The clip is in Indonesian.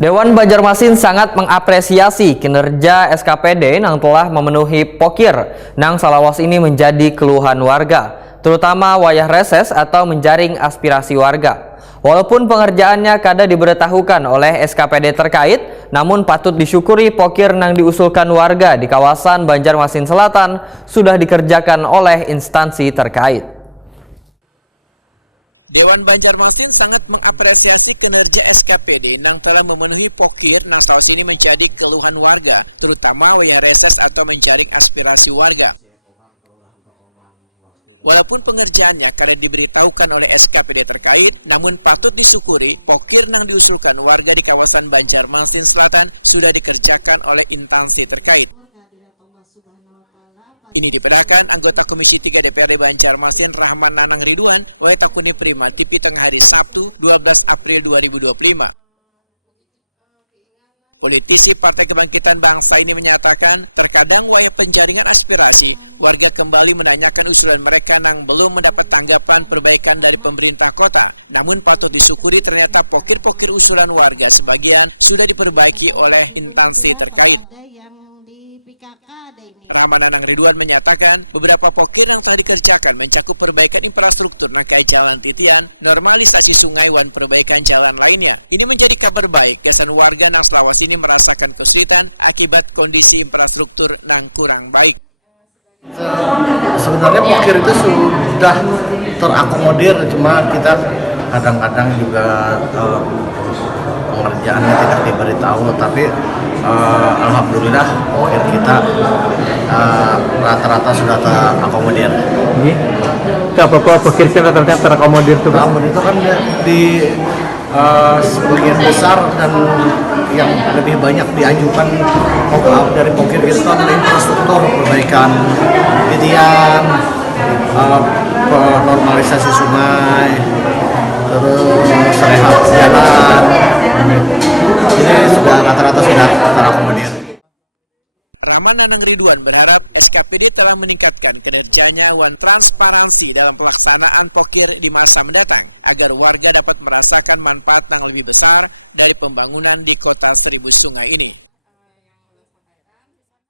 Dewan Banjarmasin sangat mengapresiasi kinerja SKPD yang telah memenuhi pokir nang salawas ini menjadi keluhan warga, terutama wayah reses atau menjaring aspirasi warga. Walaupun pengerjaannya kada diberitahukan oleh SKPD terkait, namun patut disyukuri pokir nang diusulkan warga di kawasan Banjarmasin Selatan sudah dikerjakan oleh instansi terkait. Dewan Banjarmasin sangat mengapresiasi kinerja SKPD yang telah memenuhi pokir nang setahu ini menjadi keluhan warga, terutama wayah reses atau menjaring aspirasi warga. Walaupun pengerjaannya kada diberitahukan oleh SKPD terkait, namun patut disyukuri pokir nang diusulkan warga di kawasan Banjarmasin Selatan sudah dikerjakan oleh instansi terkait. Ini dipedahkan anggota Komisi 3 DPRD Banjarmasin Rahman Nanang Ridwan wae takuni Prima TV tengah hari Sabtu 12 April 2025. Politisi Partai Kebangkitan Bangsa ini menyatakan terkadang wayah penjaringan aspirasi, warga kembali menanyakan usulan mereka yang belum mendapat tanggapan perbaikan dari pemerintah kota. Namun patut disyukuri ternyata pokir-pokir usulan warga sebagian sudah diperbaiki oleh instansi terkait. Rahman Nanang Ridwan menyatakan beberapa pokir yang telah dikerjakan mencakup perbaikan infrastruktur nangkai jalan titian, normalisasi sungai dan perbaikan jalan lainnya. Ini menjadi kabar baik gasan warga nang selawas ini merasakan kesulitan akibat kondisi infrastruktur nang kurang baik. Sebenarnya pokir itu sudah terakomodir, cuma kita kadang-kadang juga pengerjaannya tidak diberitahu, tapi alhamdulillah pokir kita rata-rata sudah terakomodir. Apa pokir kita terakomodir tuh? Itu kan di sebagian besar dan yang lebih banyak diajukan dari pokir itu kan infrastruktur, perbaikan titian, normalisasi sungai, terus rehab jalan. Ini sudah rata-rata sudah terakomodir. Rahman Nanang Ridwan berharap SKPD telah meningkatkan kinerjanya dan transparansi dalam pelaksanaan pokir di masa mendatang agar warga dapat merasakan manfaat yang lebih besar dari pembangunan di kota Seribu Sungai ini.